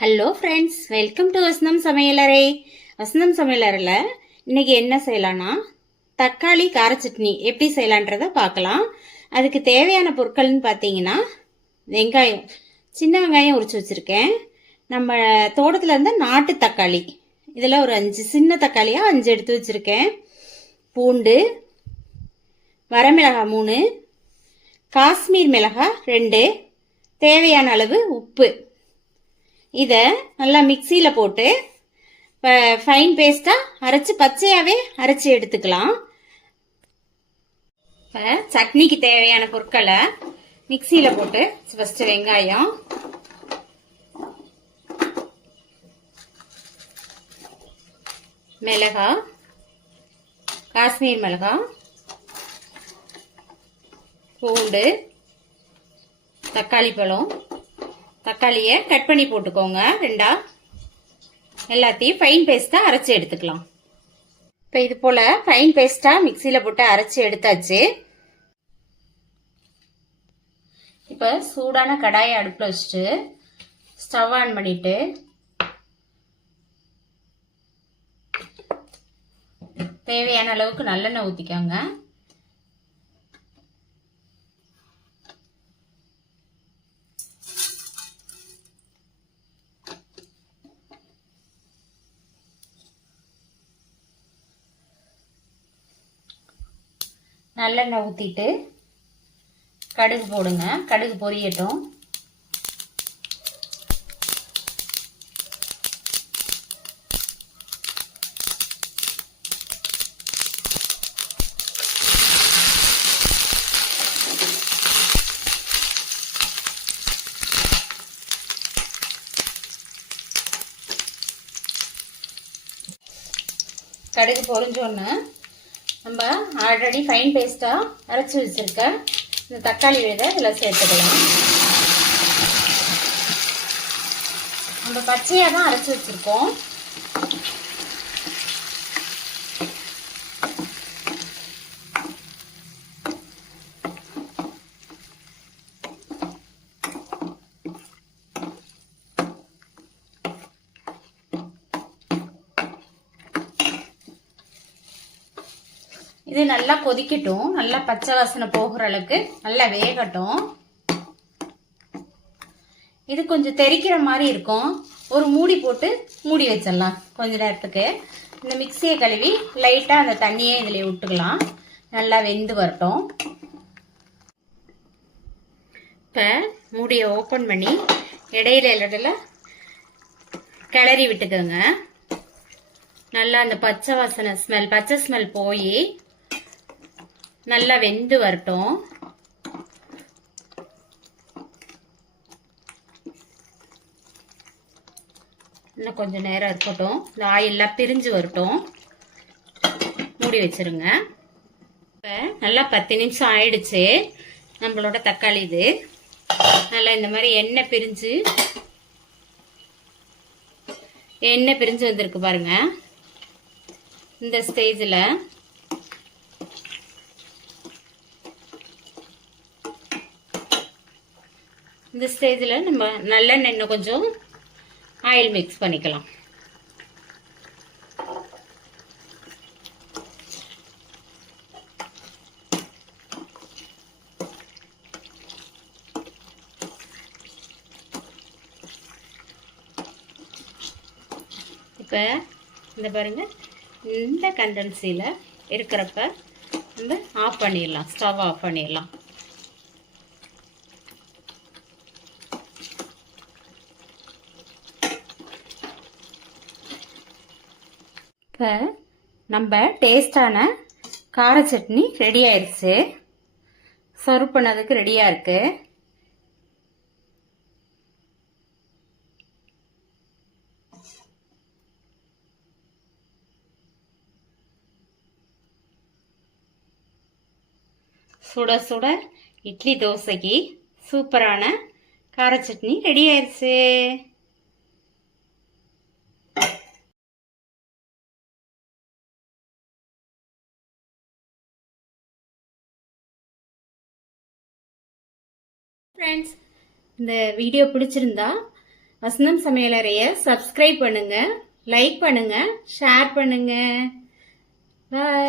Hello friends, welcome to வசந்தம் சமையலறை. வசந்தம் சமையலறையில் இன்னைக்கு என்ன செய்யலாம்னா தக்காளி கார சட்னி எப்படி செய்யலான்றத பார்க்கலாம். அதுக்கு தேவையான பொருட்கள்னு பார்த்தீங்கன்னா வெங்காயம், சின்ன வெங்காயம் உரிச்சு வச்சுருக்கேன். நம்ம தோட்டத்தில் இருந்த நாட்டு தக்காளி, இதில் ஒரு 5 சின்ன தக்காளியாக 5 எடுத்து வச்சுருக்கேன். பூண்டு, வரமிளகாய் 3, காஷ்மீர் மிளகாய் 2, தேவையான அளவு உப்பு. இதை நல்லா மிக்சியில் போட்டு ஃபைன் பேஸ்ட்டாக அரைச்சி பச்சையாகவே அரைச்சி எடுத்துக்கலாம். இப்போ சட்னிக்கு தேவையான பொருட்களை மிக்சியில் போட்டு ஃபஸ்ட்டு வெங்காயம், மிளகாய், காஷ்மீர் மிளகாய், பூண்டு, தக்காளி பழம், தக்காளியை கட் பண்ணி போட்டுக்கோங்க 2. எல்லாத்தையும் ஃபைன் பேஸ்ட்டாக அரைச்சி எடுத்துக்கலாம். இப்போ இது போல் ஃபைன் பேஸ்ட்டாக மிக்சியில் போட்டு அரைச்சி எடுத்தாச்சு. இப்போ சூடான கடாயை அடுப்பில் வச்சுட்டு ஸ்டவ் ஆன் பண்ணிட்டு தேவையான அளவுக்கு நல்லெண்ணெய் ஊற்றிக்கோங்க. நல்லெண்ணெய் ஊற்றிட்டு கடுகு போடுங்க. கடுகு பொரியட்டும். கடுகு பொரிஞ்சோன்னு நம்ம ஆல்ரெடி ஃபைன் பேஸ்ட்டாக அரைச்சி வச்சுருக்க இந்த தக்காளி விழுதை இதில் சேர்த்துக்கலாம். நம்ம பச்சையாக தான் அரைச்சி வச்சுருக்கோம். இது நல்லா கொதிக்கட்டும். நல்லா பச்சை வாசனை போகிற அளவுக்கு நல்லா வேகட்டும். இது கொஞ்சம் தெறிக்கிற மாதிரி இருக்கும். ஒரு மூடி போட்டு மூடி வச்சிடலாம் கொஞ்ச நேரத்துக்கு. இந்த மிக்சியை கழுவி லைட்டாக அந்த தண்ணியை இதில் விட்டுக்கலாம். நல்லா வெந்து வரட்டும். இப்போ மூடியை ஓப்பன் பண்ணி இடையில கிளறி விட்டுக்கோங்க. நல்லா அந்த பச்சை ஸ்மெல் போய் நல்லா வெந்து வரட்டும். இன்னும் கொஞ்சம் நேரம் இருக்கட்டும். இந்த ஆயிலெலாம் பிரிஞ்சு வரட்டும். மூடி வச்சிருங்க. இப்போ நல்லா 10 நிமிஷம் ஆயிடுச்சு. நம்மளோட தக்காளி இது நல்லா இந்த மாதிரி எண்ணெய் பிரிஞ்சு வந்திருக்கு பாருங்க. இந்த ஸ்டேஜில் நம்ம நல்லெண்ணெய் இன்னும் கொஞ்சம் ஆயில் மிக்ஸ் பண்ணிக்கலாம். இப்போ இந்த பாருங்க, இந்த கண்டன்சியில் இருக்கிறப்ப நம்ம ஆஃப் பண்ணிடலாம். ஸ்டவ் ஆஃப் பண்ணிடலாம். இப்போ நம்ம டேஸ்டான கார சட்னி ரெடி ஆயிடுச்சு. சர்வ் பண்ணதுக்கு ரெடியாக இருக்கு. சுட சுட இட்லி தோசைக்கு சூப்பரான கார சட்னி ரெடி ஆயிடுச்சு. ஃப்ரெண்ட்ஸ், இந்த வீடியோ பிடிச்சிருந்தா வசந்தம் சமையலறைய சப்ஸ்கிரைப் பண்ணுங்க, லைக் பண்ணுங்க, ஷேர் பண்ணுங்க. பாய்.